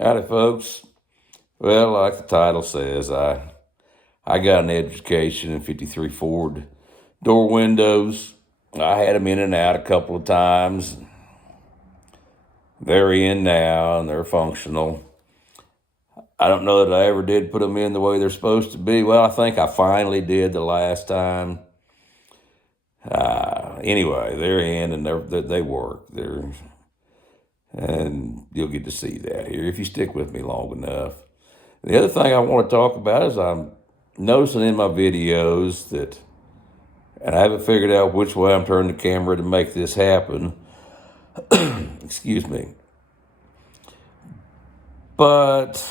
Howdy, folks. Well, like the title says, I got an education in 53 Ford door windows. I had them in and out a couple of times. They're in now and they're functional. I don't know that I ever did put them in the way they're supposed to be. Well, I think I finally did the last time. Anyway, they're in and they work. And you'll get to see that here if you stick with me long enough. The other thing I want to talk about is I'm noticing in my videos that, and I haven't figured out which way I'm turning the camera to make this happen. Excuse me. But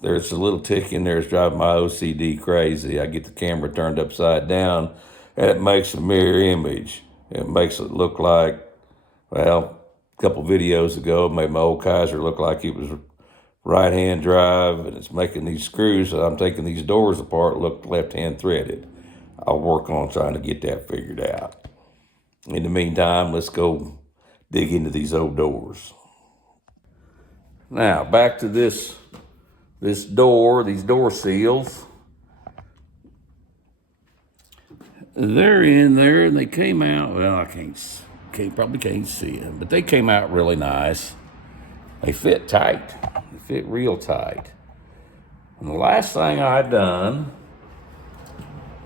there's a little tick in there that's driving my OCD crazy. I get the camera turned upside down and it makes a mirror image. It makes it look like, well, a couple videos ago, it made my old Kaiser look like it was right-hand drive, and it's making these screws that I'm taking these doors apart look left-hand threaded. I'll work on trying to get that figured out. In the meantime, let's go dig into these old doors. Now, back to this door, these door seals. They're in there, and they came out, well, I probably can't see them, but they came out really nice. They fit tight. They fit real tight. And the last thing I done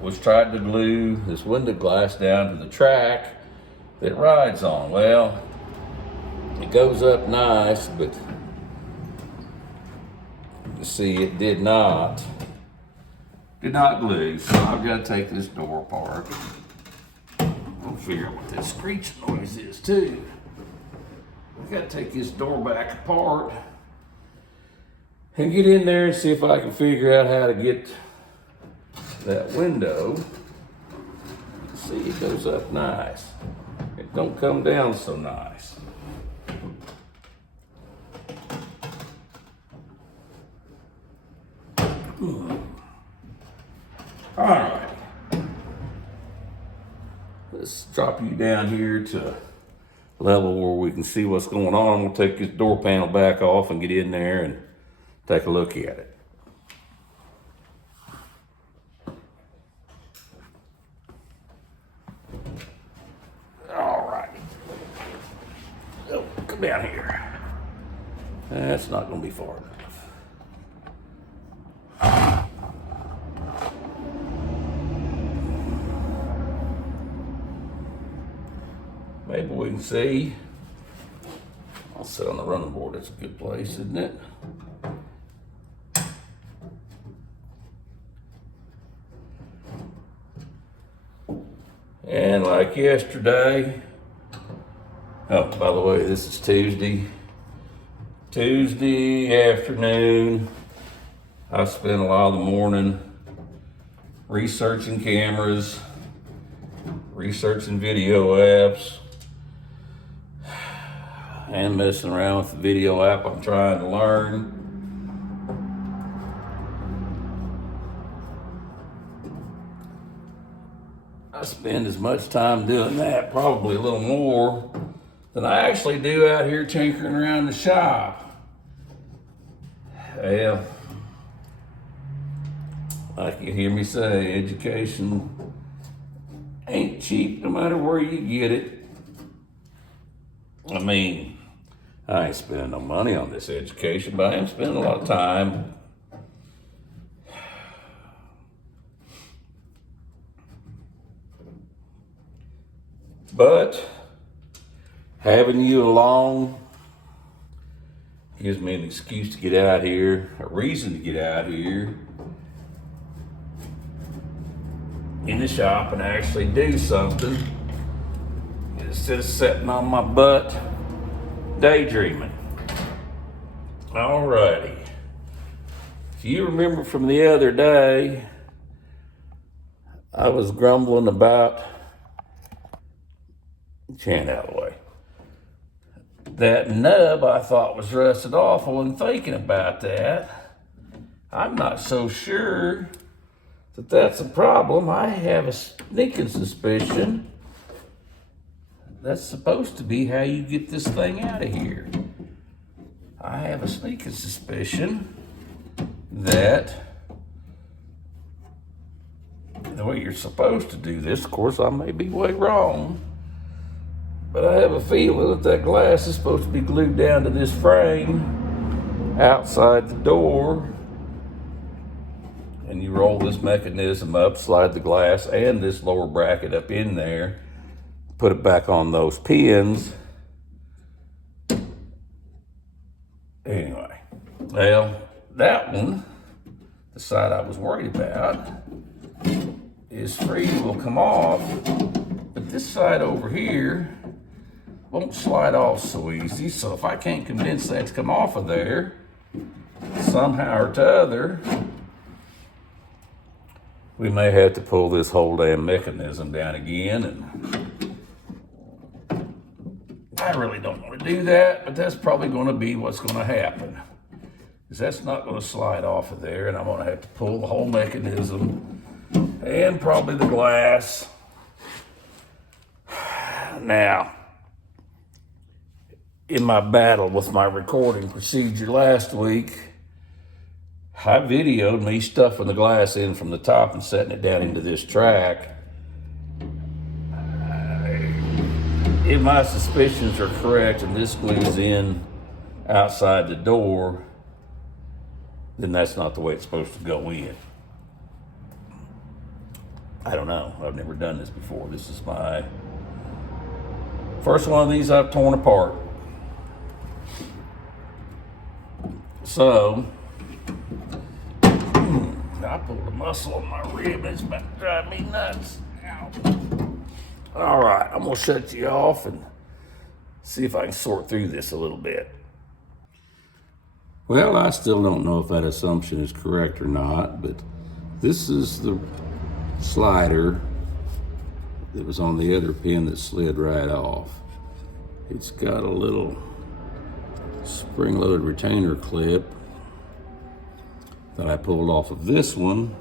was tried to glue this window glass down to the track that it rides on. Well, it goes up nice, but you see it did not glue. So I've got to take this door apart. I'll figure out what this screeching noise is too. I've got to take this door back apart and get in there and see if I can figure out how to get that window. See, it goes up nice. It don't come down so nice. All right. Let's drop you down here to level where we can see what's going on. I'm gonna take this door panel back off and get in there and take a look at it. All right. Oh, come down here. That's not gonna be far enough. Maybe we can see. I'll sit on the running board. That's a good place, isn't it? And like yesterday, oh, by the way, this is Tuesday afternoon. I spent a lot of the morning researching cameras, researching video apps, and messing around with the video app I'm trying to learn. I spend as much time doing that, probably a little more, than I actually do out here tinkering around the shop. Well, like you hear me say, education ain't cheap no matter where you get it. I mean, I ain't spending no money on this education, but I am spending a lot of time. But having you along gives me an excuse to get out here, a reason to get out here in the shop and actually do something instead of sitting on my butt daydreaming. Alrighty. If you remember from the other day, I was grumbling about, hand out of the way, that nub I thought was rusted off. And thinking about that, I'm not so sure that that's a problem. I have a sneaking suspicion that's supposed to be how you get this thing out of here. I have a sneaking suspicion that the way you're supposed to do this, of course, I may be way wrong, but I have a feeling that that glass is supposed to be glued down to this frame outside the door. And you roll this mechanism up, slide the glass and this lower bracket up in there, put it back on those pins. Anyway, well, that one, the side I was worried about, is free, will come off, but this side over here won't slide off so easy. So if I can't convince that to come off of there somehow or t'other, we may have to pull this whole damn mechanism down again. And I really don't want to do that, but that's probably going to be what's going to happen, because that's not going to slide off of there, and I'm going to have to pull the whole mechanism and probably the glass. Now, in my battle with my recording procedure last week, I videoed me stuffing the glass in from the top and setting it down into this track. If my suspicions are correct and this glues in outside the door, then that's not the way it's supposed to go in. I don't know. I've never done this before. This is my first one of these I've torn apart. So, I pulled a muscle on my rib and it's about to drive me nuts. Ow. All right, I'm gonna shut you off and see if I can sort through this a little bit. Well, I still don't know if that assumption is correct or not, but this is the slider that was on the other pin that slid right off. It's got a little spring-loaded retainer clip that I pulled off of this one,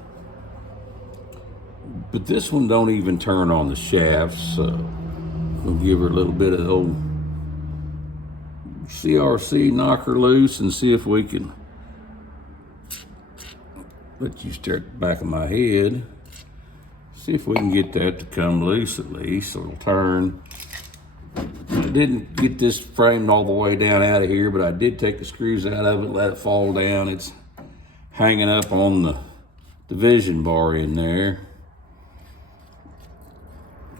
but this one don't even turn on the shaft, so we'll give her a little bit of the old CRC, knock her loose and see if we can, let you stare at the back of my head, see if we can get that to come loose at least, so it'll turn. I didn't get this framed all the way down out of here, but I did take the screws out of it, let it fall down. It's hanging up on the division bar in there.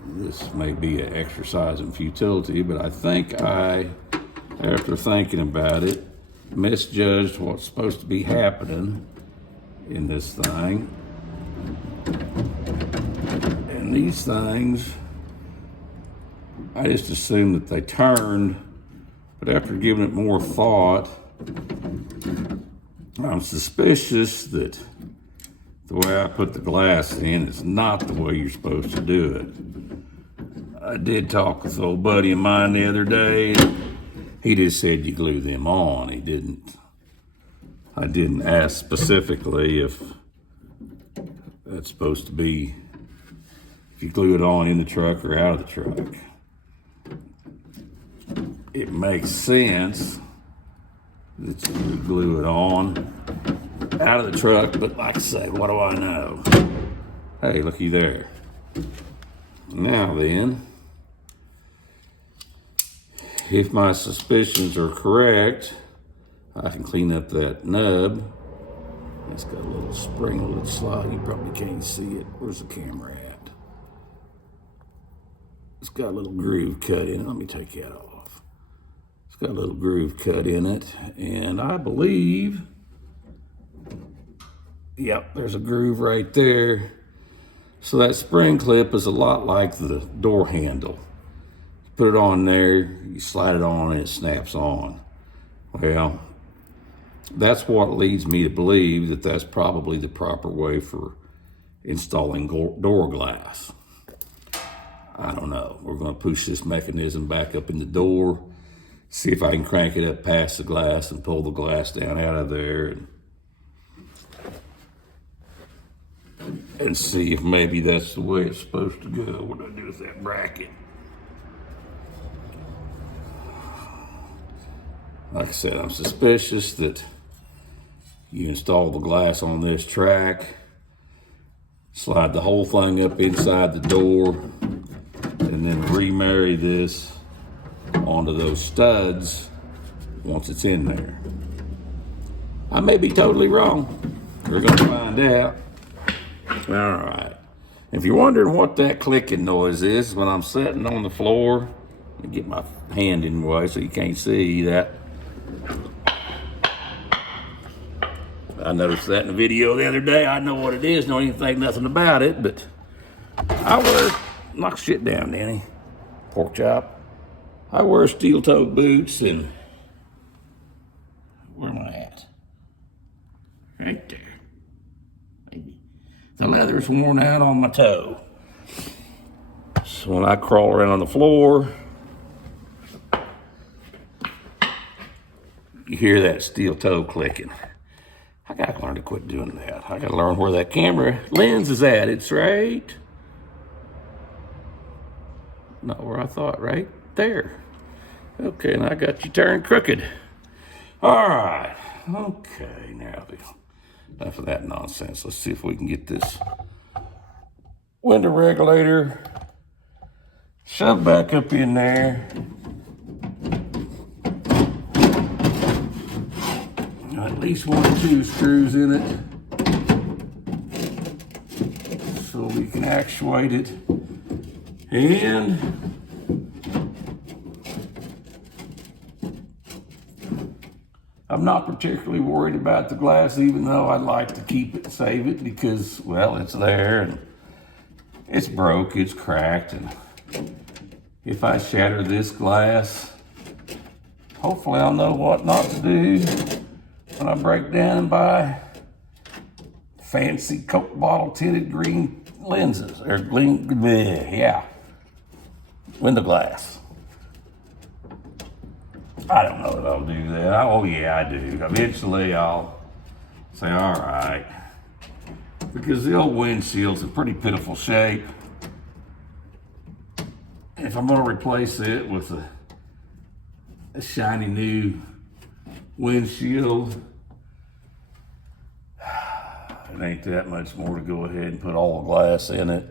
This may be an exercise in futility, but I think I, after thinking about it, misjudged what's supposed to be happening in this thing. And these things, I just assumed that they turned, but after giving it more thought, I'm suspicious that the way I put the glass in is not the way you're supposed to do it. I did talk with an old buddy of mine the other day. He just said you glue them on. I didn't ask specifically if that's supposed to be, if you glue it on in the truck or out of the truck. It makes sense that you would glue it on out of the truck, but like I say, what do I know? Hey, looky there. Now then, if my suspicions are correct, I can clean up that nub. It's got a little spring-loaded slide. You probably can't see it. Where's the camera at? It's got a little groove cut in it. Let me take that off. It's got a little groove cut in it, and I believe, yep, there's a groove right there. So that spring clip is a lot like the door handle. You put it on there, you slide it on, and it snaps on. Well, that's what leads me to believe that that's probably the proper way for installing door glass. I don't know. We're going to push this mechanism back up in the door, see if I can crank it up past the glass and pull the glass down out of there, and see if maybe that's the way it's supposed to go. What do I do with that bracket? Like I said, I'm suspicious that you install the glass on this track, slide the whole thing up inside the door, and then remarry this onto those studs once it's in there. I may be totally wrong. We're gonna find out. All right. If you're wondering what that clicking noise is, when I'm sitting on the floor, let me get my hand in the way so you can't see that. I noticed that in the video the other day. I know what it is, don't even think nothing about it, but I wear, knock shit down, Danny. Pork chop. I wear steel-toed boots and, where am I at? Right there. Maybe. The leather's worn out on my toe. So when I crawl around on the floor, you hear that steel toe clicking. I gotta learn to quit doing that. I gotta learn where that camera lens is at. It's right, not where I thought, right there. Okay, and I got you turned crooked. All right, okay, now enough of that nonsense. Let's see if we can get this window regulator shoved back up in there. At least 1 or 2 screws in it so we can actuate it. And I'm not particularly worried about the glass, even though I'd like to keep it and save it because, well, it's there and it's broke, it's cracked, and if I shatter this glass, hopefully I'll know what not to do when I break down and buy fancy Coke bottle tinted green lenses, or green, window glass. I don't know if I'll do that. Oh yeah, I do. Eventually I'll say, all right, because the old windshield's in pretty pitiful shape. If I'm gonna replace it with a shiny new windshield, it ain't that much more to go ahead and put all the glass in it.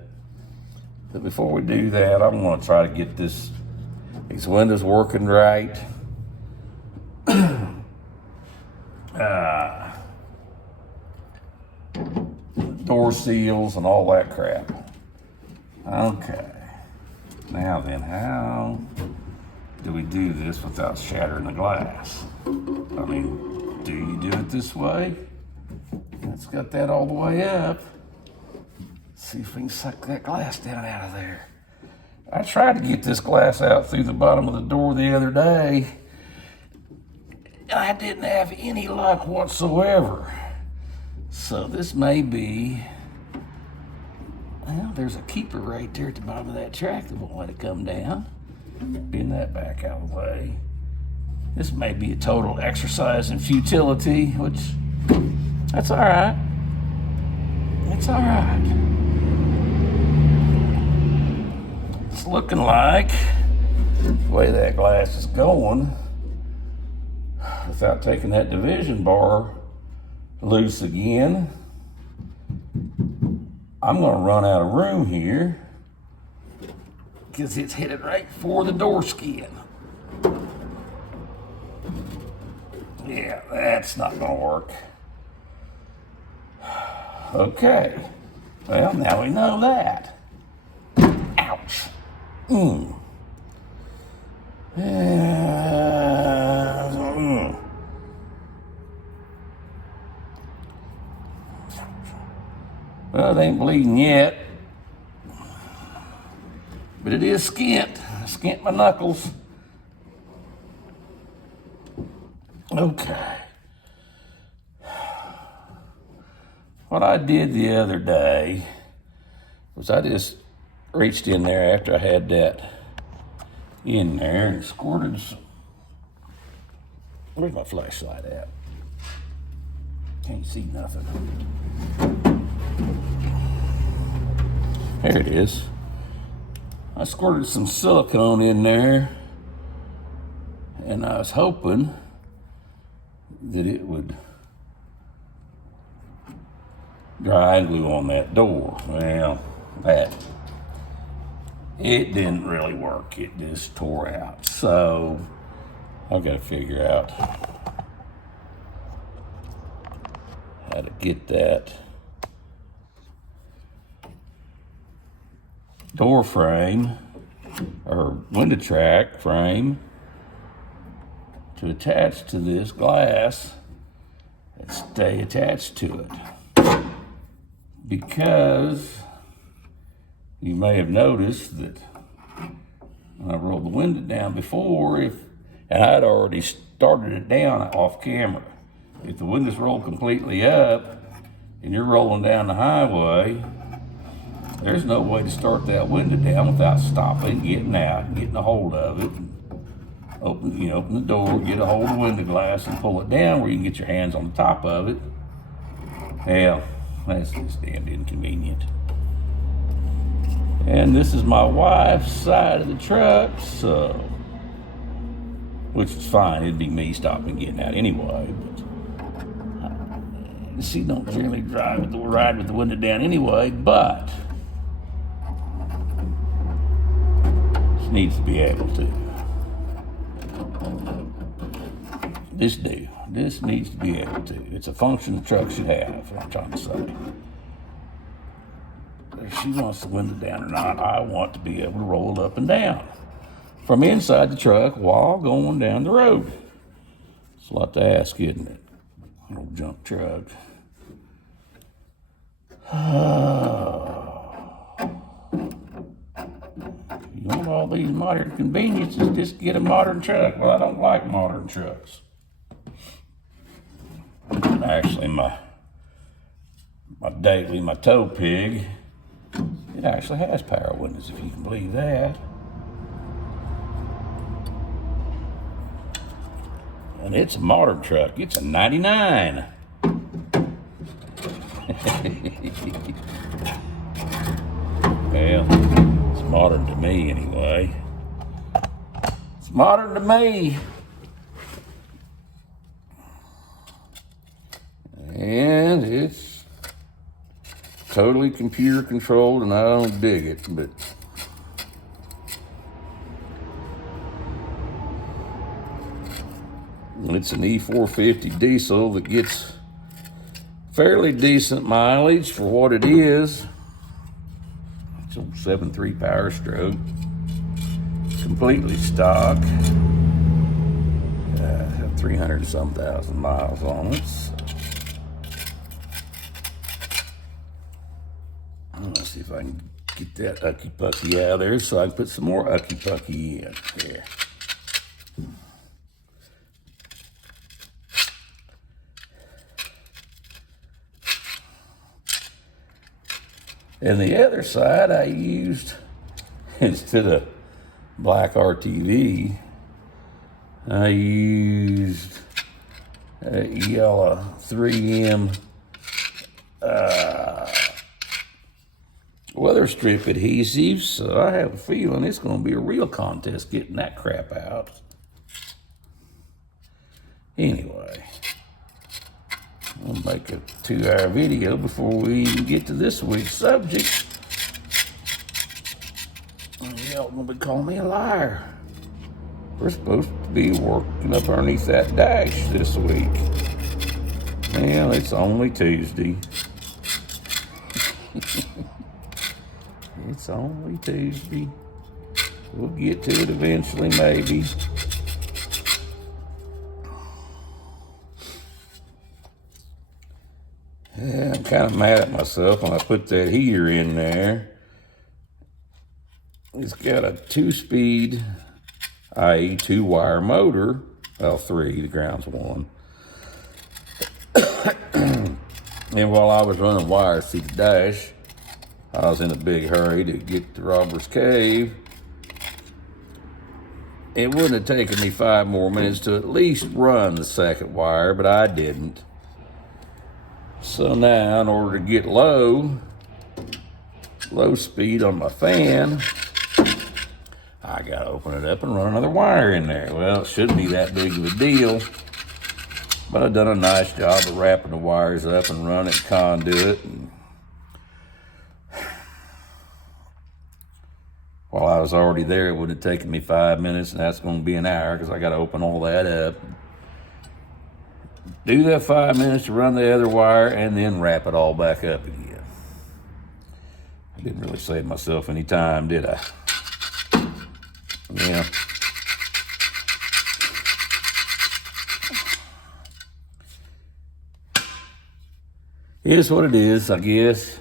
But before we do that, I'm gonna try to get these windows working right. Door seals and all that crap. Okay. Now then, how do we do this without shattering the glass? I mean, do you do it this way? Let's got that all the way up. See if we can suck that glass down out of there. I tried to get this glass out through the bottom of the door the other day. I didn't have any luck whatsoever. So this may be, well, there's a keeper right there at the bottom of that track that won't let it come down. Bend that back out of the way. This may be a total exercise in futility, which, that's all right. It's all right. It's looking like the way that glass is going, without taking that division bar loose again, I'm gonna run out of room here because it's headed right for the door skin. Yeah, that's not gonna work. Okay, well, now we know that. Ouch. Well, it ain't bleeding yet, but it is skint. I skint my knuckles. Okay. What I did the other day was I just reached in there after I had that in there and squirted some. Where's my flashlight at? Can't see nothing. There it is. I squirted some silicone in there, and I was hoping that it would dry glue on that door. Well, it didn't really work. It just tore out. So I've got to figure out how to get that door frame or window track frame to attach to this glass and stay attached to it. Because you may have noticed that when I rolled the window down before, and I'd already started it down off camera. If the window's rolled completely up and you're rolling down the highway, there's no way to start that window down without stopping, getting out, getting a hold of it. Open the door, get a hold of the window glass and pull it down where you can get your hands on the top of it. Well, that's just damn inconvenient. And this is my wife's side of the truck, so, which is fine. It'd be me stopping getting out anyway. But she don't generally ride with the window down anyway. But she needs to be able to. This needs to be able to. It's a function the truck should have. What I'm trying to say. If she wants the window down or not, I want to be able to roll it up and down from inside the truck while going down the road. It's a lot to ask, isn't it? Little junk truck. You want all these modern conveniences, just get a modern truck. Well, I don't like modern trucks. Actually, my Daily, my tow pig, it actually has power windows, if you can believe that. And it's a modern truck. It's a 99. Well, it's modern to me anyway. It's modern to me. And it's totally computer controlled, and I don't dig it, but it's an E450 diesel that gets fairly decent mileage for what it is. It's a 7.3 Power Stroke, completely stock. 300 and some thousand miles on it. So. Let's see if I can get that Ucky Pucky out of there so I can put some more Ucky Pucky in there. And the other side I used, instead of black RTV, I used yellow 3M weather strip adhesive, so I have a feeling it's going to be a real contest getting that crap out. Anyway, I'll make a 2-hour video before we even get to this week's subject. Y'all going to be calling me a liar. We're supposed to be working up underneath that dash this week. Well, it's only Tuesday. It's only Tuesday. We'll get to it eventually, maybe. Yeah, I'm kind of mad at myself when I put that heater in there. It's got a 2-speed, i.e. 2-wire motor. Well, 3, the ground's 1. And while I was running wires through the dash, I was in a big hurry to get to Robbers Cave. It wouldn't have taken me 5 more minutes to at least run the second wire, but I didn't. So now, in order to get low speed on my fan, I gotta open it up and run another wire in there. Well, it shouldn't be that big of a deal, But I've done a nice job of wrapping the wires up and running conduit. And while I was already there, it would have taken me 5 minutes, and that's going to be an hour because I got to open all that up. Do that 5 minutes to run the other wire and then wrap it all back up again. I didn't really save myself any time, did I? Yeah. It is what it is, I guess.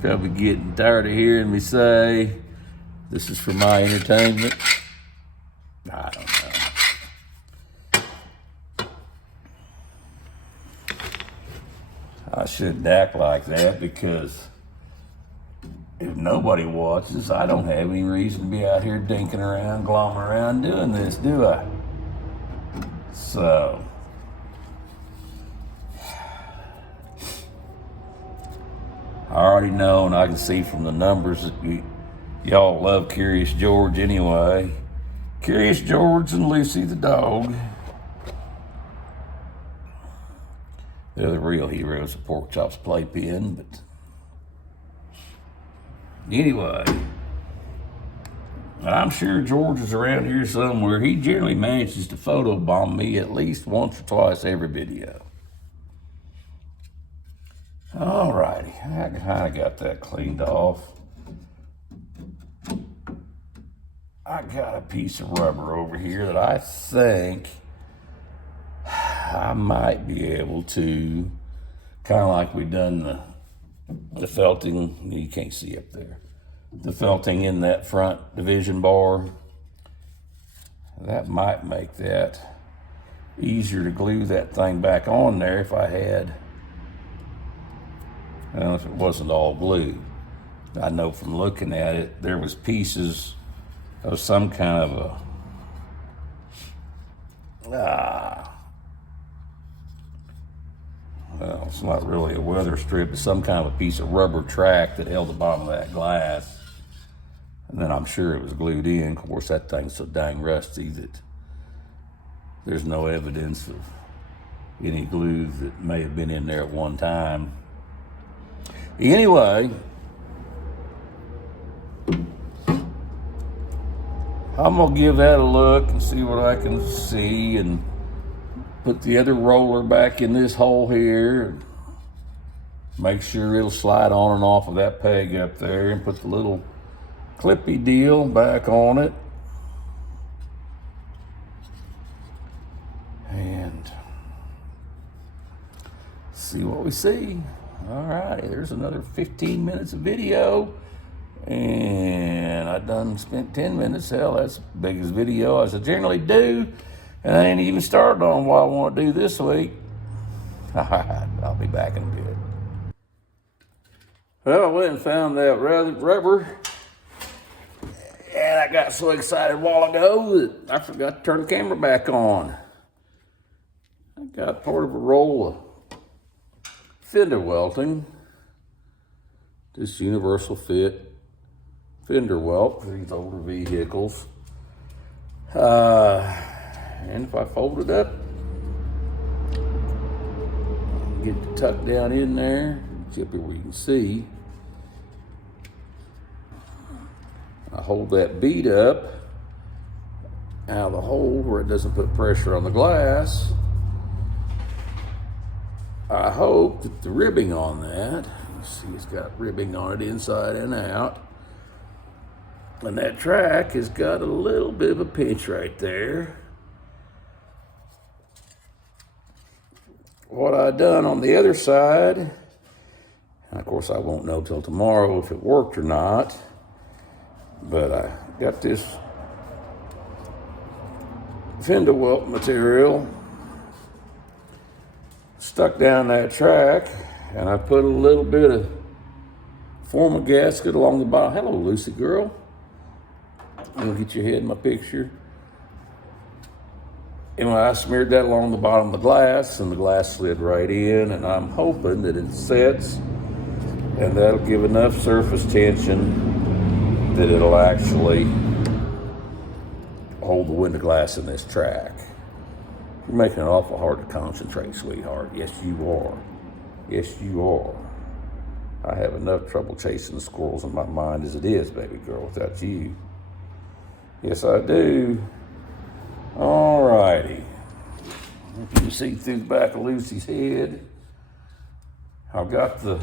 Probably getting tired of hearing me say, this is for my entertainment. I don't know. I shouldn't act like that because if nobody watches, I don't have any reason to be out here dinking around, glomming around doing this, do I? So, I already know, and I can see from the numbers that y'all love Curious George anyway. Curious George and Lucy the dog. They're the real heroes of Pork Chop's Playpen, but anyway, I'm sure George is around here somewhere. He generally manages to photobomb me at least once or twice every video. All righty, I kind of got that cleaned off. I got a piece of rubber over here that I think I might be able to, kind of like we done the felting, you can't see up there, the felting in that front division bar. That might make that easier to glue that thing back on there if I had, well, if it wasn't all glue. I know from looking at it, there was pieces of some kind of well, it's not really a weather strip, it's some kind of a piece of rubber track that held the bottom of that glass. And then I'm sure it was glued in. Of course, that thing's so dang rusty that there's no evidence of any glue that may have been in there at one time. Anyway, I'm gonna give that a look and see what I can see and put the other roller back in this hole here. Make sure it'll slide on and off of that peg up there, and put the little clippy deal back on it. And see what we see. All righty, there's another 15 minutes of video. And I done spent 10 minutes. Hell, that's as big as video as I generally do. And I ain't even started on what I want to do this week. All right, I'll be back in a bit. Well, I went and found that rubber. And I got so excited a while ago that I forgot to turn the camera back on. I got part of a roll of fender welting. This universal fit fender welt for these older vehicles. And if I fold it up, get it tucked down in there, tip it where you can see. I hold that bead up out of the hole where it doesn't put pressure on the glass. I hope that the ribbing on that, you see it's got ribbing on it inside and out. And that track has got a little bit of a pinch right there. What I done on the other side, and of course I won't know till tomorrow if it worked or not, but I got this fender welt material stuck down that track, and I put a little bit of formal gasket along the bottom. Hello, Lucy girl. I'm gonna get your head in my picture. And when I smeared that along the bottom of the glass, and the glass slid right in, and I'm hoping that it sets, and that'll give enough surface tension that it'll actually hold the window glass in this track. You're making it awful hard to concentrate, sweetheart. Yes, you are. Yes, you are. I have enough trouble chasing the squirrels in my mind as it is, baby girl, without you. Yes, I do. All righty. You can see through the back of Lucy's head. I've got the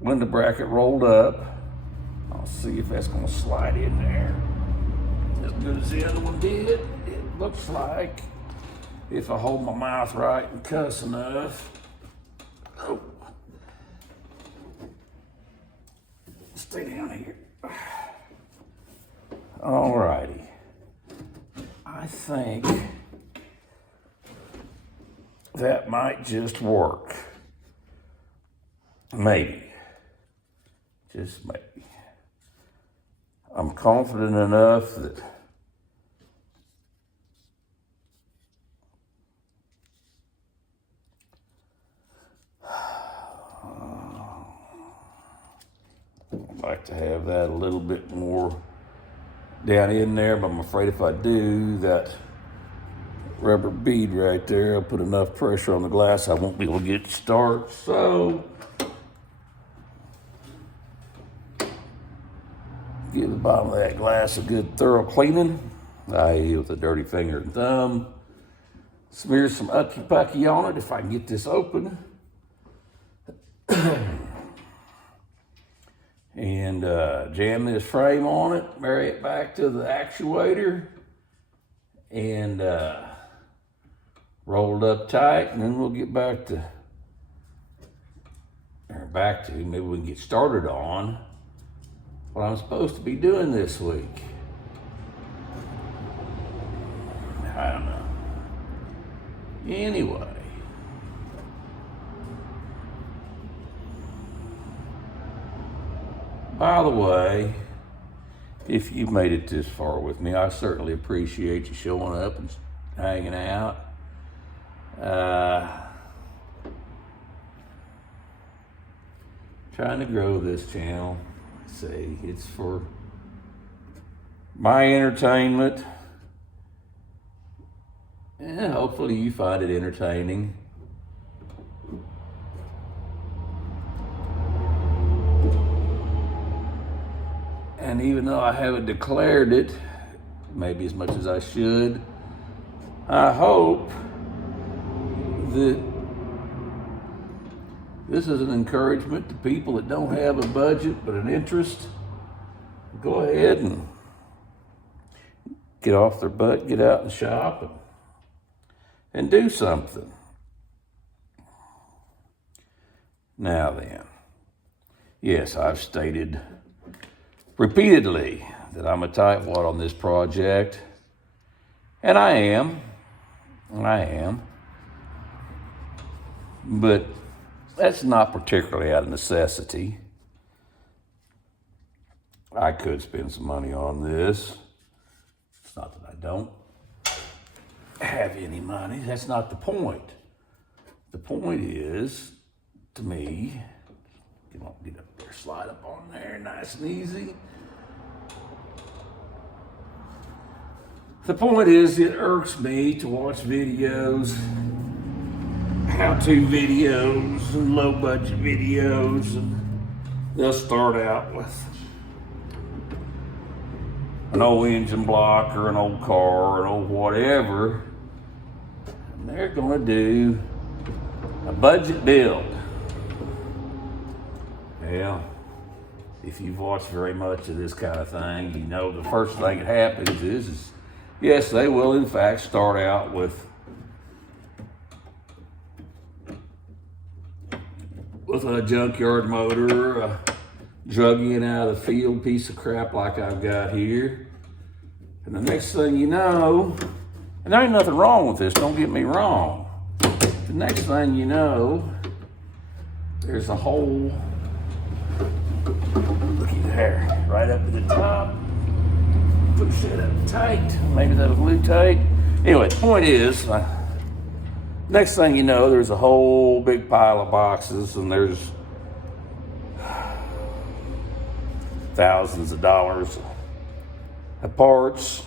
window bracket rolled up. I'll see if that's gonna slide in there as good as the other one did. It looks like, if I hold my mouth right and cuss enough. Oh. Stay down here. All righty. I think that might just work. Maybe. Just maybe. I'm confident enough that I'd like to have that a little bit more down in there, but I'm afraid if I do, that rubber bead right there, I'll put enough pressure on the glass, I won't be able to get it to start. So, give the bottom of that glass a good thorough cleaning, i.e. with a dirty finger and thumb. Smear some Ucky Pucky on it if I can get this open. And jam this frame on it, marry it back to the actuator, and roll it up tight, and then we'll get maybe we can get started on what I'm supposed to be doing this week. I don't know. Anyway. By the way, if you've made it this far with me, I certainly appreciate you showing up and hanging out. Trying to grow this channel. Say it's for my entertainment, and hopefully you find it entertaining. And even though I haven't declared it, maybe as much as I should, I hope that this is an encouragement to people that don't have a budget but an interest. Go ahead and get off their butt, get out and shop, and do something. Now then, yes, I've stated repeatedly that I'm a tightwad on this project, and I am, but that's not particularly out of necessity. I could spend some money on this. It's not that I don't have any money. That's not the point. The point is, to me, get up there, slide up on there, nice and easy. The point is, it irks me to watch videos, how-to videos, and low-budget videos, and they'll start out with an old engine block or an old car or an old whatever, and they're gonna do a budget build. Yeah, if you've watched very much of this kind of thing, you know the first thing that happens is yes, they will in fact start out with a junkyard motor, a drug in out of the field piece of crap like I've got here. And the next thing you know, and there ain't nothing wrong with this, don't get me wrong. The next thing you know, there's a hole, looky there, right up at the top. Push it up tight, maybe that'll glue tight. Anyway, the point is, next thing you know, there's a whole big pile of boxes, and there's thousands of dollars of parts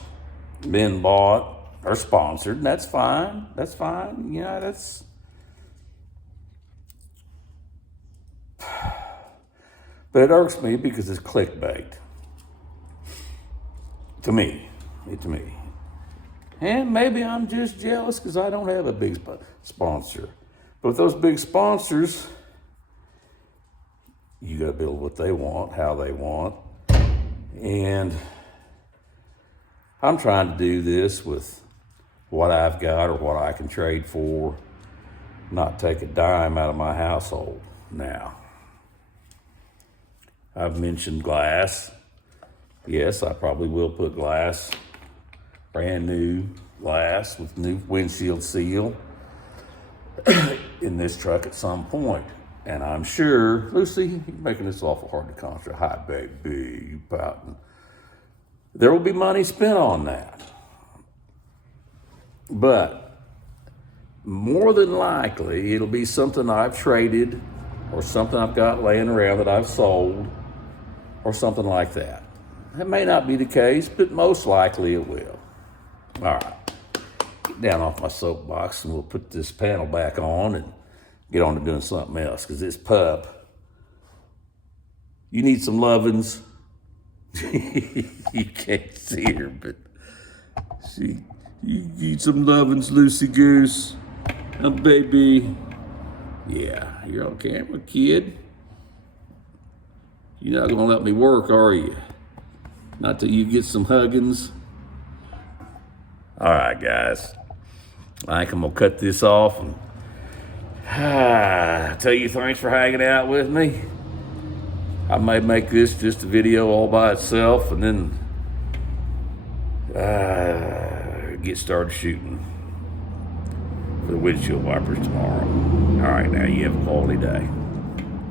been bought or sponsored, and that's fine. That's fine. You know, that's. But it irks me because it's clickbait. To me. And maybe I'm just jealous because I don't have a big sponsor. But with those big sponsors, you got to build what they want, how they want. And I'm trying to do this with what I've got or what I can trade for, not take a dime out of my household now. I've mentioned glass. Yes, I probably will put glass, brand new glass with new windshield seal in this truck at some point. And I'm sure, Lucy, you're making this awful hard to concentrate. Hi, baby, you pouting. There will be money spent on that. But more than likely, it'll be something I've traded or something I've got laying around that I've sold or something like that. That may not be the case, but most likely it will. All right, get down off my soapbox and we'll put this panel back on and get on to doing something else, because this pup, you need some lovin's. You can't see her, but you need some lovin's, Lucy Goose. Oh, baby. Yeah, you're on camera, kid. You're not gonna let me work, are you? Not till you get some huggins. All right, guys. I think I'm gonna cut this off and tell you thanks for hanging out with me. I may make this just a video all by itself and then get started shooting for the windshield wipers tomorrow. All right, now you have a quality day.